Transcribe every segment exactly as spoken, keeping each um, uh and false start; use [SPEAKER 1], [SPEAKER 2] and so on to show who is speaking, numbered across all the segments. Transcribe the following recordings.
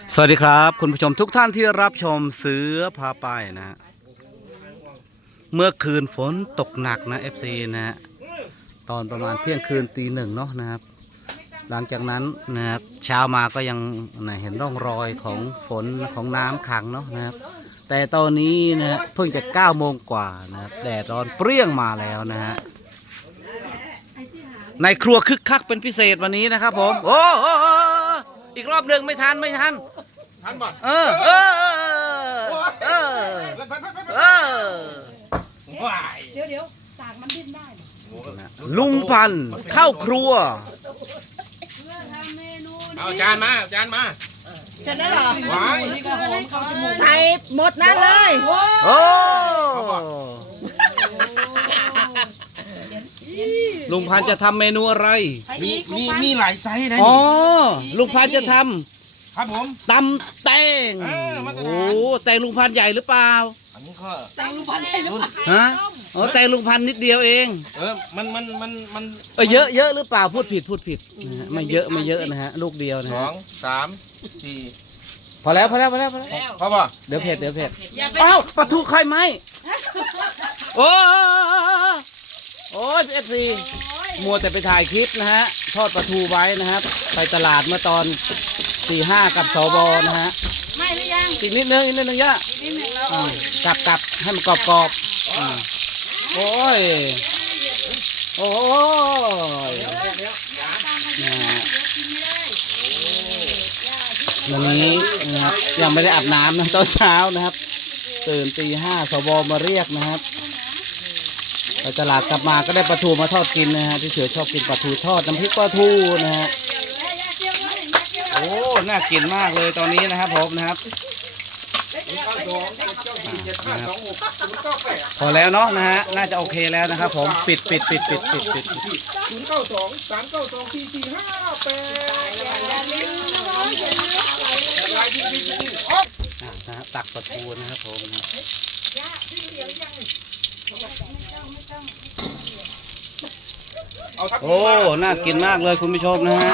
[SPEAKER 1] สวัสดีครับคุณผู้ชมทุกท่านที่รับชมเสือพาไปนะฮะเมื่อคืนฝนตกหนักนะ เอฟ ซี นะฮะตอนประมาณเที่ยงคืนตีหนึ่งเนาะนะครับหลังจากนั้นนะครับเช้ามาก็ยังเห็นร่องรอยของฝนของน้ำขังเนาะนะครับแต่ตอนนี้นะฮะเพิ่งจะเก้าโมงกว่านะครับแดดร้อนเปรี้ยงมาแล้วนะฮะในครัวคึกคักเป็นพิเศษวันนี้นะครับผมโอ้โหอีกรอบหนึ่งไม่ทันไม่ทัน
[SPEAKER 2] ทันบ่
[SPEAKER 1] เออเออเออเออ
[SPEAKER 3] เดี๋ยวเดี๋ยวสากมันดิ้นได้
[SPEAKER 1] ลุงพันธุ์เข้าครัว
[SPEAKER 2] เอาจานมาจานมา
[SPEAKER 3] เสร็จแล้วเหรอ
[SPEAKER 2] ใ
[SPEAKER 3] ส่หมดนั้นเลย
[SPEAKER 1] โอ้ลุงพันธุ์จะทำเมนูอะไร
[SPEAKER 2] มีมีมีหลายไซส์นะ
[SPEAKER 1] อ๋อลุงพันธุ์จะทำ
[SPEAKER 2] ครับผม
[SPEAKER 1] ตำแตงโอ้แตงลุงพันธุ์ใหญ่หรือเปล่า
[SPEAKER 2] อันนี้ก็
[SPEAKER 3] แตงลุงพันธุ์ใหญ่หรือเปล่า
[SPEAKER 1] ฮะอ๋อแตงลุงพันธุ์นิดเดียวเอง
[SPEAKER 2] เออมันมันมันมัน
[SPEAKER 1] เออเยอะเยอะหรือเปล่าพูดผิดพูดผิดไม่เยอะไม่เยอะนะฮะลูกเดียวนะ
[SPEAKER 2] ส
[SPEAKER 1] ฮะ
[SPEAKER 2] องสามสี่
[SPEAKER 1] พอแล้วพอแล้วพอแล้วพอแล้ว
[SPEAKER 2] พอป่ะ
[SPEAKER 1] เดี๋ยวเผ็ดเดี๋ยวเผ็ดอ้าวปลาทูไข่ไหมโอ้โอ้ยเอฟซีมัวแต่ไปถ่ายคลิปนะฮะทอดปลาทูไว้นะครับไปตลาดเมื่อตอนสี่ห้ากับสบนะฮะ
[SPEAKER 3] ไม่หรือยัง
[SPEAKER 1] อีกนิดนึงอีกนิดนึงย่า
[SPEAKER 3] นิดนึงแล้ว
[SPEAKER 1] กลับกลับให้มันกรอบกรอบโอ้ยโอ้ยวันนี้นะครับยังไม่ได้อาบน้ำนะตอนเช้านะครับตื่นตีห้าสบมาเรียกนะครับไปตลาดกลับมาก็ได้ปลาทูมาทอดกินนะฮะที่เสือชอบกินปลาทูทอดน้ำพริกปลาทูนะฮะโอ้น่ากินมากเลยตอนนี้นะครับผมนะครับพอแล้วเนาะนะฮะน่าจะโอเคแล้วนะครับผมปิดปิดปิดปิดปิดปิด
[SPEAKER 2] ศูนย์เก้าสองสามเก้าสองสี่สี่ห้าแปด
[SPEAKER 1] นะฮะตักปลาทูนะครับผมนะโอ้น่ากินมากเลยคุณผู้ชมนะฮะ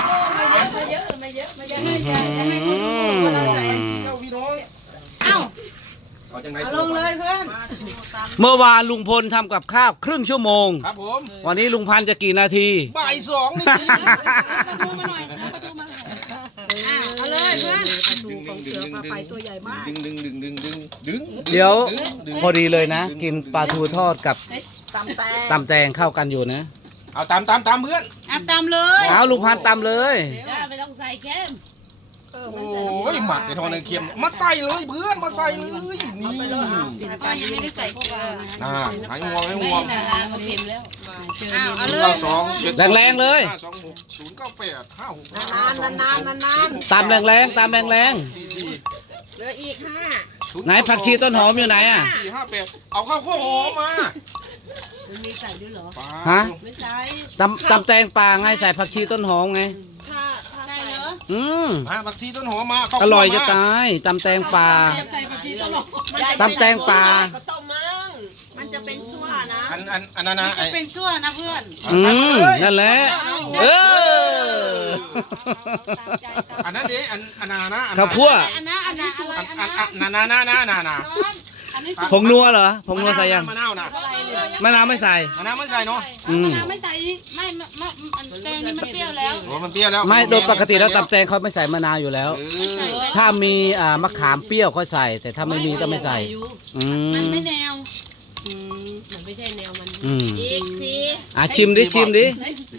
[SPEAKER 3] ลงเลยเพื่อน
[SPEAKER 1] เมื่อวานลุงพลทำกับข้าวครึ่งชั่วโมง
[SPEAKER 2] ครับผม
[SPEAKER 1] วันนี้ลุงพันธุ์จะกี่นาที
[SPEAKER 2] บ่ายสองนี่
[SPEAKER 3] ประตูมาหน่อยประตูมาเอาเลยเพื่อนประตูของเสือปลาไปตัวใหญ่มาก
[SPEAKER 2] ดึงดึงดึงดึงดึงดึง
[SPEAKER 1] เดี๋ยวพอดีเลยนะกินปลาทูทอดกับ
[SPEAKER 3] ตำแตง
[SPEAKER 1] ตำแตงเข้ากันอยู่นะ
[SPEAKER 2] เอาตามตามตามเพื่อน
[SPEAKER 3] อ่ะตำเลย
[SPEAKER 1] เอาลุงพันธุ์ตำเลย
[SPEAKER 3] ไม่ต้องใส่เค็ม
[SPEAKER 2] โอ้ยหมักในทองในเค็มมาใส่เลยเพื่อนมาใส่เลยนี่
[SPEAKER 3] ก็ยังไม่ได้ใส่เกลือ
[SPEAKER 2] นะหายงวงให้งวง
[SPEAKER 3] เอาเลย
[SPEAKER 2] สอง
[SPEAKER 1] แรงๆเลย
[SPEAKER 2] สองหกศูนย์เก้าแปดห้าหก
[SPEAKER 3] นานนานนานนาน
[SPEAKER 1] ตำแรงๆตำแรง
[SPEAKER 3] ๆเหลืออีกห้า
[SPEAKER 1] ไหนผักชีต้นหอมอยู่ไหนอ่ะ
[SPEAKER 2] สี่ห้าแปดเอาข้าวคั่วหอมมา
[SPEAKER 3] มีใส่ด้วยเหรอ
[SPEAKER 1] ฮะ
[SPEAKER 3] ไม่ใส่
[SPEAKER 1] ตำตำแตงป่าไงใส่ผักชีต้นหอมไง
[SPEAKER 3] ใช่เหรอ
[SPEAKER 1] อืม
[SPEAKER 2] ผักชีต้นหอมมา
[SPEAKER 1] อร่อยจะตายตำแตงป่า
[SPEAKER 3] ใส่ผักชีต้นหอม
[SPEAKER 1] ตำแตงป่า
[SPEAKER 3] มันจะเป็นชั่วนะ
[SPEAKER 2] อันอันอันนั้นนะ
[SPEAKER 3] จะเป็นชั่วนะเพื่อน
[SPEAKER 1] อืมนั่นแหละเออ
[SPEAKER 2] อันนั้นดิอันอันนานะ
[SPEAKER 1] ข้าวคั่ว
[SPEAKER 3] อันนั้นอันนั้น
[SPEAKER 2] อันนานานานานา
[SPEAKER 1] ผงนัวเหรอผงนัวใส่ยัง
[SPEAKER 2] มะนาวนะ
[SPEAKER 1] มะนาวไม่ใส่
[SPEAKER 2] มะนาวไม่ใส่เนาะ
[SPEAKER 1] อืม
[SPEAKER 3] ไม่ใส่ไม่แตงนี่มันเปรี้ยวแล้ว
[SPEAKER 2] โอ้มันเปรี้ยวแล้ว
[SPEAKER 1] ไม่โดยปกติแล้วตำแตงเขาไม่ใส่มะนาวอยู่แล้วถ้ามีอ่ามะขามเปรี้ยวเขาใส่แต่ถ้าไม่มีก็ไม่ใส่อืม
[SPEAKER 3] มันไม่แนวมันไม่ใช่แนวมันอีกสิ
[SPEAKER 1] อ่ะชิมดิชิมดิ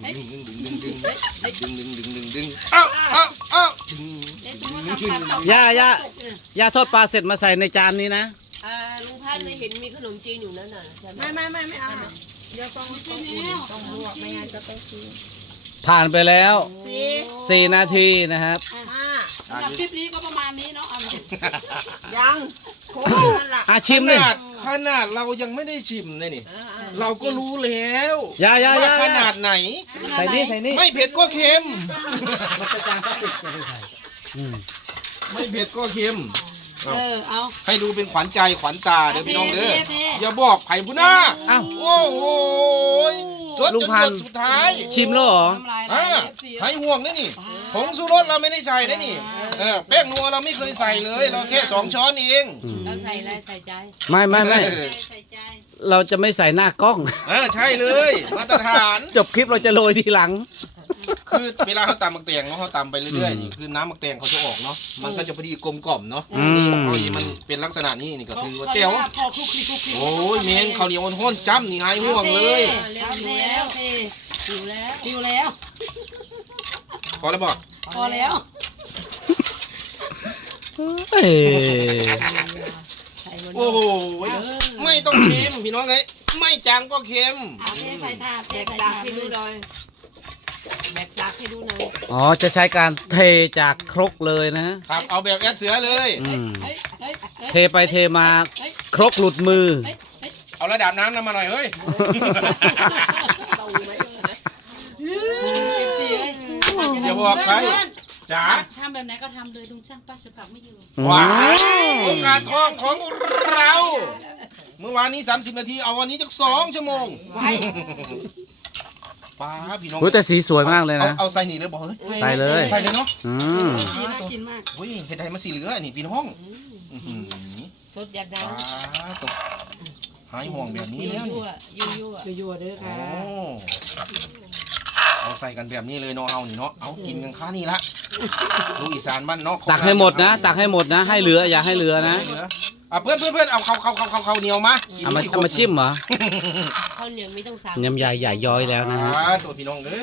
[SPEAKER 2] เอ้าเอ้าเอ้า
[SPEAKER 1] ย่าย่าย่าทอดปลาเสร็จมาใส่ในจานนี้นะ
[SPEAKER 3] ลุงพันธุ์เห็นมีขนมจีนอยู่นั่นน่ะไม่ไม่ไม่ไม่เอาเดี๋ยวต้องต้องต้องลวกไม่งั้นจะต้องซื้อ
[SPEAKER 1] ผ่านไปแล้วสี่นาทีนะครับ
[SPEAKER 3] สำหรับคลิปนี้ก็ประมาณนี้เนาะยังโค้งนั่นแหละ
[SPEAKER 1] อ่ะชิมดิ
[SPEAKER 2] ขนาดเรายังไม่ได้ชิมเลยนี่เราก็รู้แล้ว
[SPEAKER 1] ย่าย่าย่า
[SPEAKER 2] ขนาดไหน
[SPEAKER 1] ใส่นี่ใส่นี่
[SPEAKER 2] ไม่เผ็ดก็เค็ม
[SPEAKER 1] มันเป็นจานพลาสติกจะไม่ใส่
[SPEAKER 2] ไม่เผ็ดก็เค็ม
[SPEAKER 3] เออเอา
[SPEAKER 2] ให้ดูเป็นขวัญใจขวัญตาเดี๋ยวพี่น้องเด้ออย่าบอกไผ่พุน่า
[SPEAKER 1] อ้าว
[SPEAKER 2] โอ้โหสดจนหยดสุดท้าย
[SPEAKER 1] ชิมแล้วเหรอ
[SPEAKER 2] ให้ห่วงนะนี่ผงชูรสเราไม่ได้ใส่นะนี่เออแป้งนัวเราไม่เคยใส่เลยเราแค่สองช้อนเอง
[SPEAKER 1] อืม
[SPEAKER 3] เราใส่อะไรใส่ใจ
[SPEAKER 1] ไม่ไม่ไม่
[SPEAKER 2] เออ
[SPEAKER 1] เราจะไม่ใส่หน้ากล้อง
[SPEAKER 2] เออใช่เลยมาตรฐาน
[SPEAKER 1] จบคลิปเราจะโรยทีหลัง
[SPEAKER 2] คือเวลาเขาตำมักแตงเนาะเขาตำไปเรื่อยๆนี่คือน้ำมักแตงเขาจะออกเนาะมันก็จะพอดีกลมกล่อมเนาะ
[SPEAKER 1] อืม
[SPEAKER 2] พอดีมันเป็นลักษณะนี้นี่ก็คือว่า
[SPEAKER 3] เขา
[SPEAKER 2] แก้ว
[SPEAKER 3] พอคลุกคลิกคลุกคลิก
[SPEAKER 2] โอ้ยเมนเขาวเหนียวห้นๆจ้ำนี่หายห่วงเลย
[SPEAKER 3] หิวแล้วหิวแล้วหิวแล้ว
[SPEAKER 2] พอแล้วบอก
[SPEAKER 3] พอแล้ว
[SPEAKER 1] เอ้ย
[SPEAKER 3] ใส่หมด
[SPEAKER 2] โอ้โหไม่ต้องเค็มพี่น้องเลยไม่จางก็เค็ม
[SPEAKER 3] เอาเทใส่ถาดแบกซักให้ดูหน่อยแบกซักให้ดูหน่อย
[SPEAKER 1] อ๋อจะใช้การเทจากครกเลยนะ
[SPEAKER 2] ครับเอาแบบแอดเสือเลย
[SPEAKER 1] อืม
[SPEAKER 3] เฮ้ยเฮ้ยเฮ้ย
[SPEAKER 1] เทไปเทมาครกหลุดมือ
[SPEAKER 3] เฮ้ยเฮ้ย
[SPEAKER 2] เอาระดับน้ำน้ำมาหน่อยเฮ้ย
[SPEAKER 3] เบาไหมเอฟซีเอ้ย
[SPEAKER 2] อย่าบอกใครจ๋า
[SPEAKER 4] ทำแบบไหนก็ทำเลยลุงช่างป้าจะผักไม่อยู่
[SPEAKER 2] ว้าวโอกาสทองของเรา เมื่อวานนี้สามสิบนาทีเอาวันนี้จักสองชั่วโมงป้าพี่น้อง
[SPEAKER 1] โอ้ยแต่สีสวยมากเลย
[SPEAKER 2] เอา
[SPEAKER 1] นะ
[SPEAKER 2] เอาใส่นี่เลยบอกเฮ้ย
[SPEAKER 1] ใส่เลย
[SPEAKER 2] ใส่เลยเนาะ
[SPEAKER 1] อืม
[SPEAKER 4] ดีน่ากินมาก
[SPEAKER 2] เฮ้ยเห็ดไทยมาสีเหลือนี่พี่น้องอื้อหือ
[SPEAKER 3] สดยัดน้
[SPEAKER 2] ป้าตกหายห่วงแบบ
[SPEAKER 3] ำ
[SPEAKER 2] นี้
[SPEAKER 3] ยั่ว
[SPEAKER 2] แล้วนี่
[SPEAKER 3] ยั่วยั่วยั่ว
[SPEAKER 4] ยั่วๆเด้อ
[SPEAKER 2] โอ้
[SPEAKER 4] ค่ะ
[SPEAKER 2] เอาใส่กันแบบนี้เลยเนาะเอานี่เนาะเอากินกันค้านี่ละลูกอีสานบ้านนอก
[SPEAKER 1] ตักให้หมดนะ ตักให้หมดนะ ให้เหลืออย่าให้เหลือนะ
[SPEAKER 2] อ่ะเพื่อนเพื่อนเพื่อนเอาเขาเขาเขาเขาเขาเหนียวมา
[SPEAKER 1] เอามาเอามาจิ้มเหรอ
[SPEAKER 3] ข้าวเหนียวไม่ต้องสั่ง
[SPEAKER 1] ยำใหญ่ใหญ่ย้อยแล้วนะฮะ
[SPEAKER 2] อ่าตัวพี่น้องเลย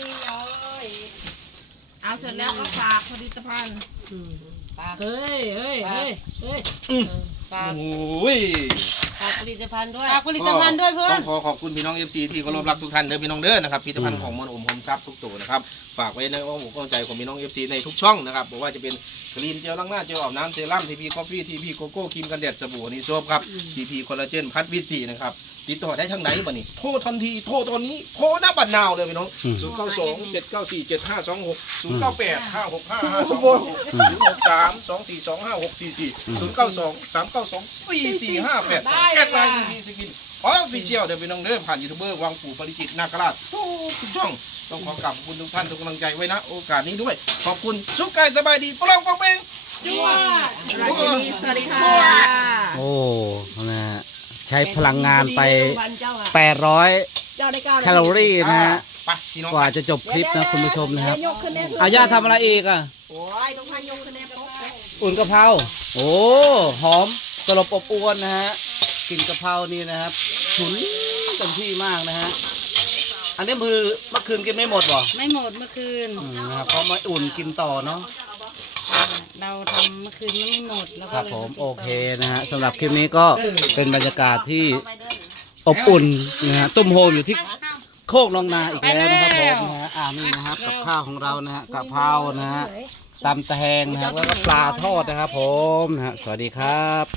[SPEAKER 5] เอาเสร็จแล้วก็ฝากผลิตภัณฑ์
[SPEAKER 3] ปาก
[SPEAKER 4] เฮ้ยเฮ้ยเฮ้ยเฮ้ย
[SPEAKER 3] ปาก
[SPEAKER 2] โอ้ย
[SPEAKER 3] ปากผลิตภัณฑ์ด้วย
[SPEAKER 4] ฝากผลิตภัณฑ์ด้วยเพื่อ
[SPEAKER 2] ต้
[SPEAKER 4] น
[SPEAKER 2] องขอขอบคุณพี่น้อง เอฟ ซี ที่เคารพรักทุกท่านเด้อพี่น้องเด้อนะครับผลิตภัณฑ์ของมนต์อมโฮมทรัพย์ทุกตัวนะครับฝากไว้ในอ้อมอกอ้อมใจของพี่น้อง เอฟ ซี ในทุกช่องนะครับบอกว่าจะเป็นครีมเจลล้างหน้าเจลอาบน้ำเซรั่มทีพีกาแฟทีพีโกโก้ครีมกันแดดสบู่อันนี้โซฟครับทีพีคอลลาเจนพัดวิตซีนะครับติดต่อได้ทางไหนบ่นี่โทรทันทีโทรตอนนี้โทรหน้าบัตรนาวเลยพี่น้องศูนย์เก้าสองเจ็ดเก้าสี่เจ็ดห้าสองหกศูนย์เก้าแปดห้าหกห้าห้าสองหกศูนย์หกสามสองสี่สองห้าหกสี่สี่ศูนย์เก้าสองสามเก้าสองสี่สี่ห้าแปดแอดไลน์ทีพีสกินออฟฟิเชียลเดี๋ยวพี่น้องเด้อผ่านยูทูบเบอร์วังปู่ปริจิตรนาคราชทุกช่องต้องขอกราบขอบคุณทุกท่านทุกกำลังใจไว้นะโอกาสนี้ด้วยขอบคุณสุขกายสบายดีปลองปองเปง
[SPEAKER 4] ยั่ว
[SPEAKER 5] ราชินีสวัสดีค่ะ
[SPEAKER 1] โอ้นะฮะใช้พลังงานไป
[SPEAKER 3] พันเจ้าอะ
[SPEAKER 1] แปดร้อย
[SPEAKER 5] เจ้าได้ก้าว
[SPEAKER 1] แคลอรี่นะฮะ
[SPEAKER 2] ไปพี่น้อง
[SPEAKER 1] กว่าจะจบคลิปนะคุณผู้ชมนะครับ
[SPEAKER 5] ยกขึ้นแน่
[SPEAKER 1] อาญาทำอะไรอีกอ่ะ
[SPEAKER 5] โอ้ยต้องพันยกขึ้นแน่ปุ๊บ
[SPEAKER 1] อุ่นกะเพราโอ้หอมตลบอบอวนนะฮะกลิ่นกะเพรานี่นะครับฉุนเต็มที่มากนะฮะอันนี้มือเมื่อคืนกินไม่หมดหรอ
[SPEAKER 4] ไม่หมดเมื่อคืน
[SPEAKER 1] อืมนะครับเขามาอุ่นกินต่อเนาะ
[SPEAKER 4] เราทำเมื่อคืนยังไม่หมดแล้ว
[SPEAKER 1] ค
[SPEAKER 4] ก็
[SPEAKER 1] รับ
[SPEAKER 4] เลย
[SPEAKER 1] ผมโอเคนะฮะสำหรับคลิปนี้ก็เป็นบรรยากาศที่อบอุ่นนะฮะตุ้มโฮมอยู่ที่โคกนองนาอีกแล้วนะครับผมนะฮะอ่านี่นะครับกับข้าวของเรานะฮะกะเพรานะฮะตำแตงนะครับแล้วก็ปลาทอดนะครับผมนะฮะสวัสดีครับ